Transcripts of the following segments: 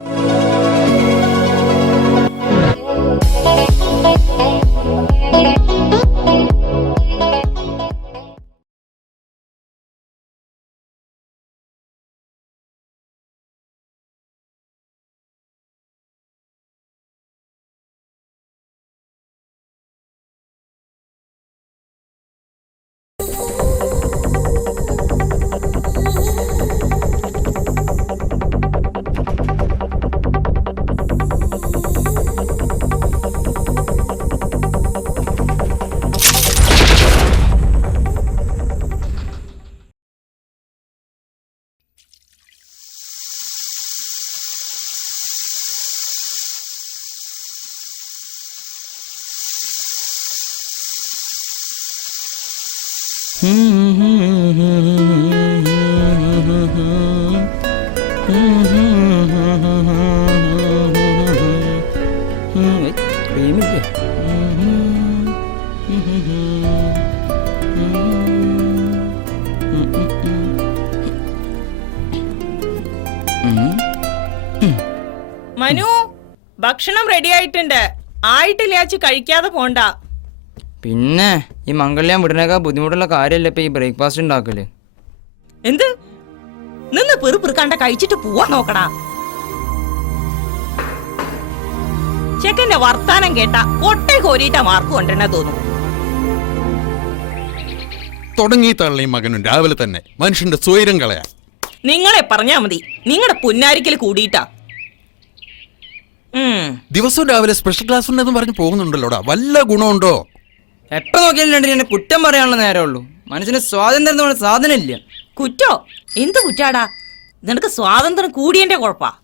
Música Manu ഭക്ഷണം ready ആയിട്ടുണ്ട്. ആയിട്ടില്ലാച്ച് കഴിക്കാതെ പോണ്ട. പിന്നെ? ഈ മംഗള്യാൻ വിടണേക്കാൾ ബുദ്ധിമുട്ടുള്ള കാര്യമല്ലേ ഇപ്പൊ ഈ ബ്രേക്ക്ഫാസ്റ്റ് ഉണ്ടാക്കൽ? എന്ത്? നിന്ന് പെറുപിറുക്കാണ്ട കഴിച്ചിട്ട് പോവാൻ നോക്കടാ. ചെക്കന്റെ വർത്താനം കേട്ട കൊട്ടെ കോരിയിട്ട മാർക്ക് കൊണ്ടെന്നെ തോന്നുന്നു. തുടങ്ങി തള്ളി മകനും രാവിലെ തന്നെ മനുഷ്യന്റെ സ്വൈരം കളയാ നിങ്ങളെ പറഞ്ഞാ മതി. നിങ്ങളുടെ പുന്നാരിക്കൽ കൂടിയിട്ടാ. ഉം. ദിവസവും രാവിലെ സ്പെഷ്യൽ ക്ലാസ് ഉണ്ടെന്ന് പറഞ്ഞ് പോകുന്നുണ്ടല്ലോടാ. വല്ല ഗുണമുണ്ടോ? എപ്പോ നോക്കിയാലും രണ്ടിന് എന്നെ കുറ്റം പറയാനുള്ള നേരമുള്ളൂ മനുഷ്യന് സ്വാതന്ത്ര്യം എന്ന് പറഞ്ഞ സാധനം ഇല്ല. കുറ്റോ? എന്ത് കുറ്റാടാ? നിനക്ക് സ്വാതന്ത്ര്യം കൂടിയന്റെ കുഴപ്പാ.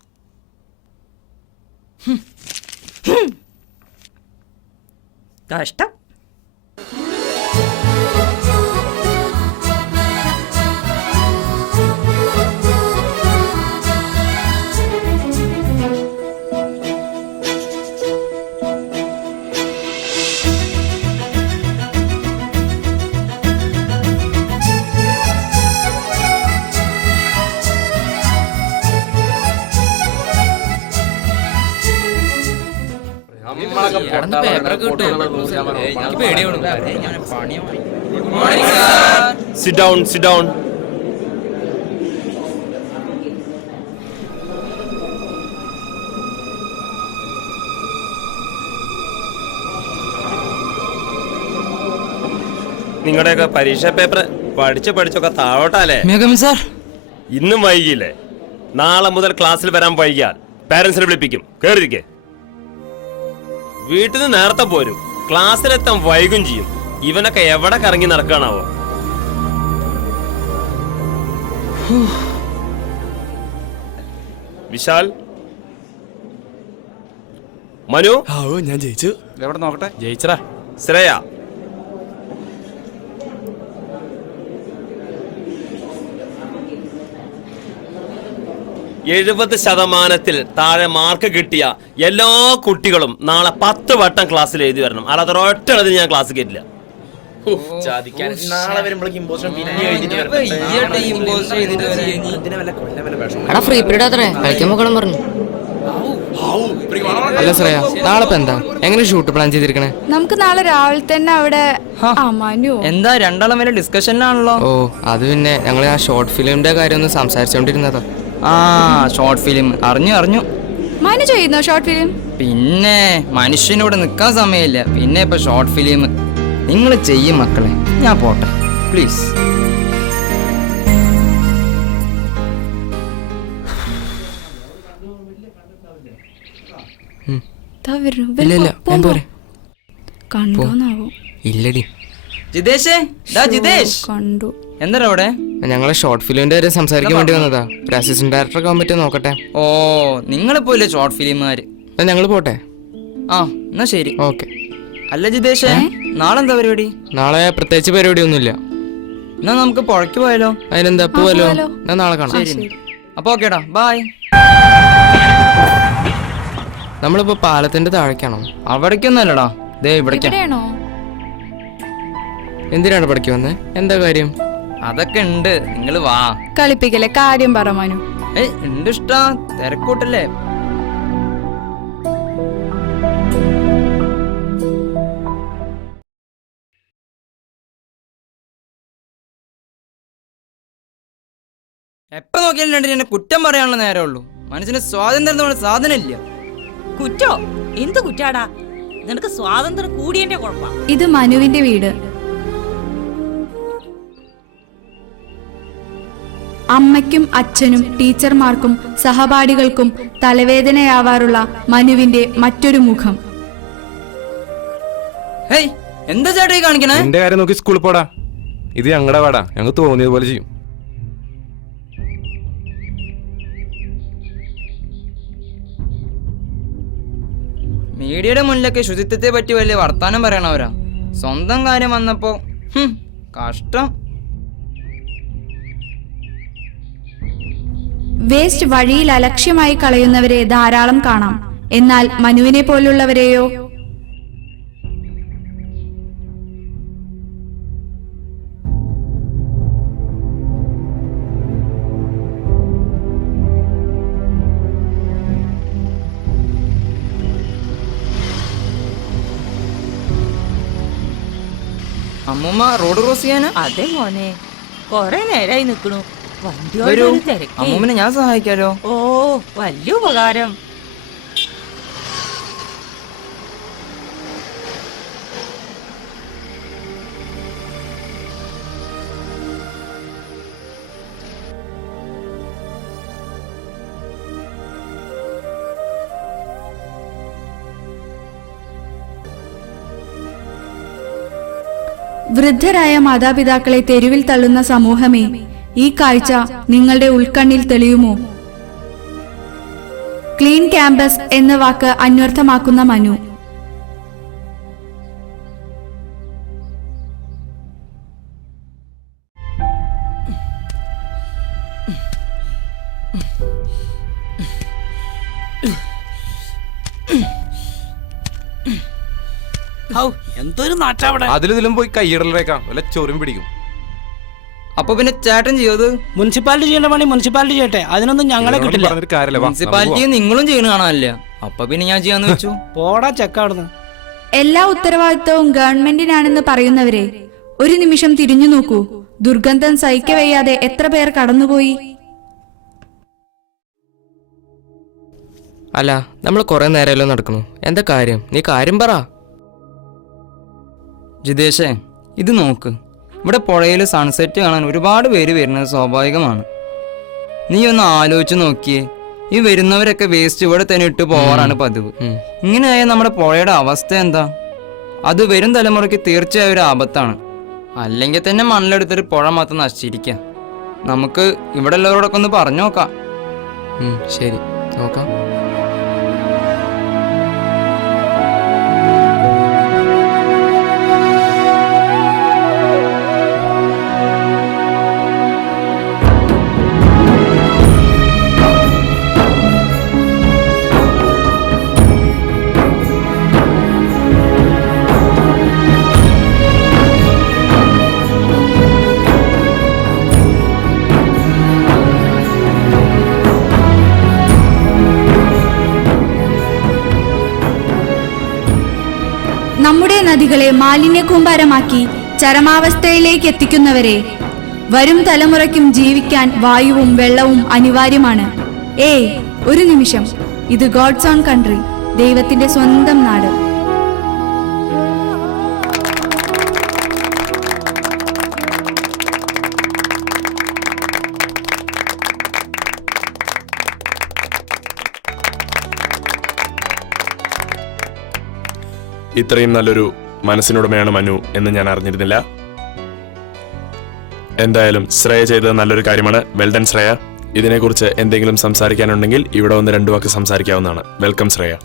സിറ്റ് ഡൗൺ സിറ്റ് ഡൗൺ നിങ്ങളുടെയൊക്കെ പരീക്ഷാ പേപ്പർ പഠിച്ച് പഠിച്ചൊക്കെ താഴോട്ടല്ലേ മേഘമി സാർ. ഇന്നും വൈകിയില്ലേ? നാളെ മുതൽ ക്ലാസ്സിൽ വരാൻ വൈകിയാൽ പാരന്റ്സിനെ വിളിപ്പിക്കും. കേറിയിരിക്കെ. വീട്ടിൽ നിന്ന് നേരത്തെ പോരും. ക്ലാസ്സിലെത്താൻ വൈകും ചെയ്യും. ഇവനൊക്കെ എവിടെ കറങ്ങി നടക്കാനാവോ? വിശാൽ? മനു? ഞാൻ ജയിച്ചു. എവിടെ നോക്കട്ടെ? ജയിച്ചടാ. ശ്രേയ എഴുപത് ശതമാനത്തിൽ താഴെ മാർക്ക് കിട്ടിയ എല്ലാ കുട്ടികളും നാളെ പത്ത് വട്ടം ക്ലാസ്സിൽ എഴുതി വരണം. അല്ലാതെ ഒറ്റ ഞാൻ ക്ലാസ് കയറ്റില്ല നാളെ വരുമ്പോഴേക്കും ഇമ്പോസിഷൻ പിന്നെ എഴുതിയിട്ട് എടാ ഫ്രീ പീരീഡ് അത്രേ കളിക്കാൻ പോകണം പറഞ്ഞു. അല്ല ശ്രേയ നാളെ ഇപ്പൊ എന്താ? എങ്ങനെ ഷൂട്ട് പ്ലാൻ ചെയ്തിരിക്കണേ? നമുക്ക് നാളെ രാവിലെ തന്നെ അവിടെ. എന്താ രണ്ടാളും വരെ ഡിസ്കഷനിലാണല്ലോ ഓ അത് പിന്നെ ഞങ്ങൾ ആ ഷോർട്ട് ഫിലിമിന്റെ കാര്യം ഒന്ന് സംസാരിച്ചോണ്ടിരുന്നതാ. ആ ഷോർട്ട് ഫിലിം അറിഞ്ഞു അറിഞ്ഞു. മനു ചെയ്യുന്നോ ഷോർട്ട് ഫിലിം പിന്നെ മനുഷ്യനോട് നിൽക്കാൻ സമയമില്ല. പിന്നെ ഇപ്പൊ ഷോർട്ട് ഫിലിം നിങ്ങൾ ചെയ്യും മക്കളെ. ഞാൻ പോട്ടെ. പ്ലീസ് കണ്ടോന്നാവോ? ഇല്ലടി. ജിതേഷേ ജിതേഷ്. കണ്ടു. എന്താ അവിടെ? ഞങ്ങളെ ഷോർട്ട് ഫിലിമിന്റെ കാര്യം സംസാരിക്കാൻ വേണ്ടി വന്നതാ. ഒരു അസിസ്റ്റന്റ് ഡയറക്ടർ ആകാൻ പറ്റുമോ നോക്കട്ടെ. ഓ നിങ്ങളെ പോലെ ഷോർട്ട് ഫിലിമുകാര് ഞങ്ങൾ പോട്ടെ. ആ എന്നാ ശരി. ഓക്കെ. അല്ല ജിതേഷേ നാളെ എന്താ പരിപാടി? നാളെ പ്രത്യേകിച്ച് പരിപാടി ഒന്നുമില്ല എന്നാ നമുക്ക് പുഴയ്ക്ക് പോയാലോ? അതിനെന്താ പോയാലോ പോവാലോ. ഞാൻ നാളെ കാണാം. ശരി അപ്പൊ ഓക്കേടാ ബായ് നമ്മളിപ്പോ പാലത്തിന്റെ താഴേക്കാണോ? അവിടേക്കൊന്നല്ലടാ ദേ ഇവിടേക്കാണോ ഇവിടെയാണോ? എന്തിനാണ് പഠിക്ക് വന്നത് എന്താ കാര്യം? അതൊക്കെ ഉണ്ട്. നിങ്ങൾ വാ. കളിപ്പിക്കലെ കാര്യം പറ മനു. ഏ ഉണ്ട് ഇഷ്ടാ. തിരക്കൂട്ടല്ലേ? എപ്പ നോക്കിയാലും രണ്ടു എന്നെ കുറ്റം പറയാനുള്ള നേരേ ഉള്ളൂ മനുഷ്യന് സ്വാതന്ത്ര്യം എന്ന് സാധനമില്ല. കുറ്റോ? എന്ത് കുറ്റാടാ? നിനക്ക് സ്വാതന്ത്ര്യം കൂടിയതിന്റെ കുഴപ്പ. ഇത് മനുവിന്റെ വീട്. അമ്മയ്ക്കും അച്ഛനും ടീച്ചർമാർക്കും സഹപാഠികൾക്കും തലവേദനയാവാറുള്ള മനുവിന്റെ മറ്റൊരു മുഖം. ഹേയ് എന്താ ചേട്ടാ കാണിക്കണേ? എന്റെ കാര്യം നോക്കി സ്കൂളിൽ പോടാ. ഇത് ഞങ്ങളുടെ വാടാ. ഞങ്ങൾ തോന്നിയതുപോലെ ചെയ്യും. മീഡിയയുടെ മുന്നിലൊക്കെ ശുചിത്വത്തെ പറ്റി വലിയ വർത്താനം പറയണവരാ. സ്വന്തം കാര്യം വന്നപ്പോ കഷ്ടം. വേസ്റ്റ് വഴിയിൽ അലക്ഷ്യമായി കളയുന്നവരെ ധാരാളം കാണാം. എന്നാൽ മനുവിനെ പോലുള്ളവരെയോ? അമ്മൂമ്മ റോഡ് ക്രോസ് ചെയ്യാനാ? അതെ മോനെ. കൊറേ നേരായി നിക്കണു. വരൂ. വണ്ടി തിരക്കേ. അമ്മൂമ്മനെ ഞാൻ സഹായിക്കാലോ? ഓ വലിയ ഉപകാരം. വൃദ്ധരായ മാതാപിതാക്കളെ തെരുവിൽ തള്ളുന്ന സമൂഹമേ ഈ കാഴ്ച നിങ്ങളുടെ ഉൾക്കണ്ണിൽ തെളിയുമോ? ക്ലീൻ ക്യാമ്പസ് എന്ന വാക്ക് അന്വർത്ഥമാക്കുന്ന മനു. എന്തൊരു നാട്ടവിടെ അതിലിതിലും പോയി കൈയിടലേക്കാം വല്ല ചൊറിയും പിടിക്കും. അപ്പൊ പിന്നെ ചേട്ടൻ ചെയ്യത് മുനിസിപ്പാലിറ്റി ചെയ്യേണ്ട പണി മുനിസിപ്പാലിറ്റി ചെയ്യട്ടെ. അതിനൊന്നും ഞങ്ങളെ കിട്ടില്ല. പറഞ്ഞിട്ട് കാര്യമില്ല. വാ, നമുക്ക് മുനിസിപ്പാലിറ്റി നിങ്ങളും ചെയ്യണ കാണാനില്ല. അപ്പൊ പിന്നെ ഞാൻ ചെയ്യാന്ന് വെച്ചു. പോടാ ചെക്കാടുന്ന് എല്ലാ ഉത്തരവാദിത്വവും ഗവൺമെന്റിനാണെന്ന് പറയുന്നവരെ ഒരു നിമിഷം തിരിഞ്ഞു നോക്കൂ. ദുർഗന്ധം സഹിക്കവയ്യാതെ എത്ര പേർ കടന്നുപോയി? അല്ല നമ്മൾ കുറെ നേരമല്ലോ നടക്കുന്നു എന്താ കാര്യം? നീ കാര്യം പറ. ജിതേഷേ ഇത് നോക്ക്. ഇവിടെ പുഴയിൽ സൺസെറ്റ് കാണാൻ ഒരുപാട് പേര് വരുന്നത് സ്വാഭാവികമാണ്. നീ ഒന്ന് ആലോചിച്ച് നോക്കിയേ. ഈ വരുന്നവരൊക്കെ വേസ്റ്റ് ഇവിടെ തന്നെ ഇട്ട് പോവാറാണ് പതിവ്. ഇങ്ങനെ ഇങ്ങനെയായ നമ്മുടെ പുഴയുടെ അവസ്ഥ എന്താ? അത് വരും തലമുറയ്ക്ക് തീർച്ചയായും ഒരു ആപത്താണ്. അല്ലെങ്കിൽ തന്നെ മണ്ണിലെടുത്തിട്ട് പുഴ മാത്രം നശിച്ചിരിക്കാം. നമുക്ക് ഇവിടെ ഉള്ളവരോടൊക്കെ ഒന്ന് പറഞ്ഞു നോക്കാം. ശരി. നോക്കാം. നദികളെ മാലിന്യക്കൂമ്പാരമാക്കി ചരമാവസ്ഥയിലേക്ക് എത്തിക്കുന്നവരെ. വരും തലമുറയ്ക്കും ജീവിക്കാൻ വായുവും വെള്ളവും അനിവാര്യമാണ്. ഏയ് ഒരു നിമിഷം. ഇത് ഗോഡ്സ് ഓൺ കൺട്രി ദൈവത്തിന്റെ സ്വന്തം നാട്. ഇത്രയും നല്ലൊരു മനസ്സിനുടമയാണ് മനു എന്ന് ഞാൻ അറിഞ്ഞിരുന്നില്ല. എന്തായാലും ശ്രേയ ചെയ്തത് നല്ലൊരു കാര്യമാണ്. Well done Shreya. ഇതിനെക്കുറിച്ച് എന്തെങ്കിലും സംസാരിക്കാനുണ്ടെങ്കിൽ ഇവിടെ വന്ന് രണ്ടു വാക്ക് സംസാരിക്കാവുന്നതാണ്. വെൽക്കം ശ്രേയ.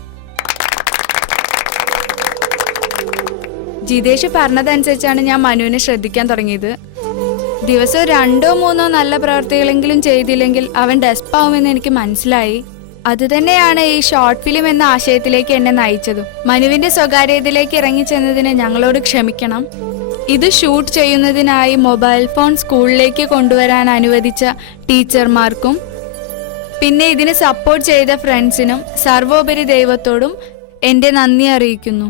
ജിതേഷ് പറഞ്ഞതനുസരിച്ചാണ് ഞാൻ മനുവിനെ ശ്രദ്ധിക്കാൻ തുടങ്ങിയത്. ദിവസം രണ്ടോ മൂന്നോ നല്ല പ്രവർത്തികളെങ്കിലും ചെയ്തില്ലെങ്കിൽ അവൻ ഡെസ്പാവുമെന്ന് എനിക്ക് മനസ്സിലായി. അതുതന്നെയാണ് ഈ ഷോർട്ട് ഫിലിം എന്ന ആശയത്തിലേക്ക് എന്നെ നയിച്ചതും. മനുവിന്റെ സ്വകാര്യതയിലേക്ക് ഇറങ്ങിച്ചെന്നതിന് ഞങ്ങളോട് ക്ഷമിക്കണം. ഇത് ഷൂട്ട് ചെയ്യുന്നതിനായി മൊബൈൽ ഫോൺ സ്കൂളിലേക്ക് കൊണ്ടുവരാൻ അനുവദിച്ച ടീച്ചർമാർക്കും പിന്നെ ഇതിന് സപ്പോർട്ട് ചെയ്ത ഫ്രണ്ട്സിനും സർവോപരി ദൈവത്തോടും എന്റെ നന്ദി അറിയിക്കുന്നു.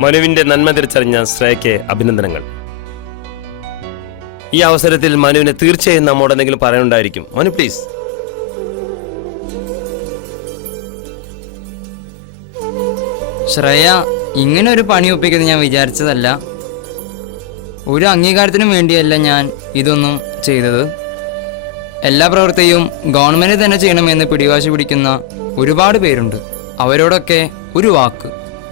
മനുവിന്റെ നന്മ തിരിച്ചറിഞ്ഞ ശ്രേയയ്ക്ക് അഭിനന്ദനങ്ങൾ. ഈ അവസരത്തിൽ മനുവിന് തീർച്ചയായും നമ്മോട് എന്തെങ്കിലും പറയാനുണ്ടായിരിക്കും. മനു പ്ലീസ് ശ്രേയ ഇങ്ങനെ ഒരു പണി ഒപ്പിക്കുന്നത് ഞാൻ വിചാരിച്ചതല്ല. ഒരു അംഗീകാരത്തിനും വേണ്ടിയല്ല ഞാൻ ഇതൊന്നും ചെയ്തത്. എല്ലാ പ്രവൃത്തിയും ഗവൺമെന്റ് തന്നെ ചെയ്യണമെന്ന് പിടിവാശി പിടിക്കുന്ന ഒരുപാട് പേരുണ്ട്. അവരോടൊക്കെ ഒരു വാക്ക്.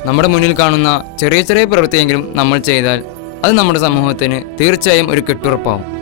നമ്മുടെ മുന്നിൽ കാണുന്ന ചെറിയ ചെറിയ പ്രവൃത്തിയെങ്കിലും നമ്മൾ ചെയ്താൽ അത് നമ്മുടെ സമൂഹത്തിന് തീർച്ചയായും ഒരു കെട്ടുറപ്പാവും.